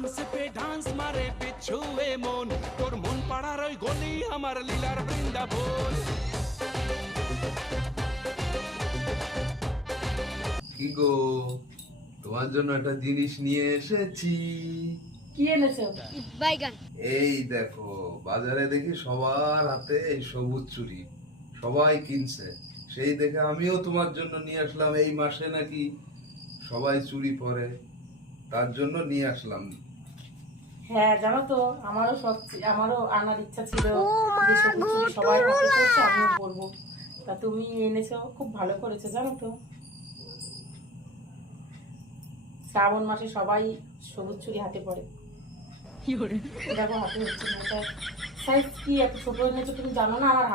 Dance pay dance মারে পিছুয়ে মন, তোর মন পাড়ার ওই গলি আমার লীলার বৃন্দাবন। কি গো, তোমার জন্য একটা জিনিস নিয়ে এসেছি। কি এনেছো? বাইগান। এই দেখো, বাজারে দেখি সবার হাতে এই সবুজ চুড়ি, সবাই কিনছে। সেই দেখে আমিও তোমার জন্য নিয়ে আসলাম। এই মাসে নাকি সবাই চুড়ি পরে, তার জন্য নিয়ে আসলাম। হ্যাঁ জানো তো, আমারও আনার ইচ্ছা ছিল যে সবুজ চুড়ি সবাই হাতে পড়ছে, আমিও পরবো। তা তুমি এনেছো, খুব ভালো করেছো জানো তো। শ্রাবণ মাসে সবাই সবুজ চুড়ি হাতে পরে। দেখো হাতে হচ্ছে না, সাইজ কি এত ছোট এনেছো তুমি জানো না? আমার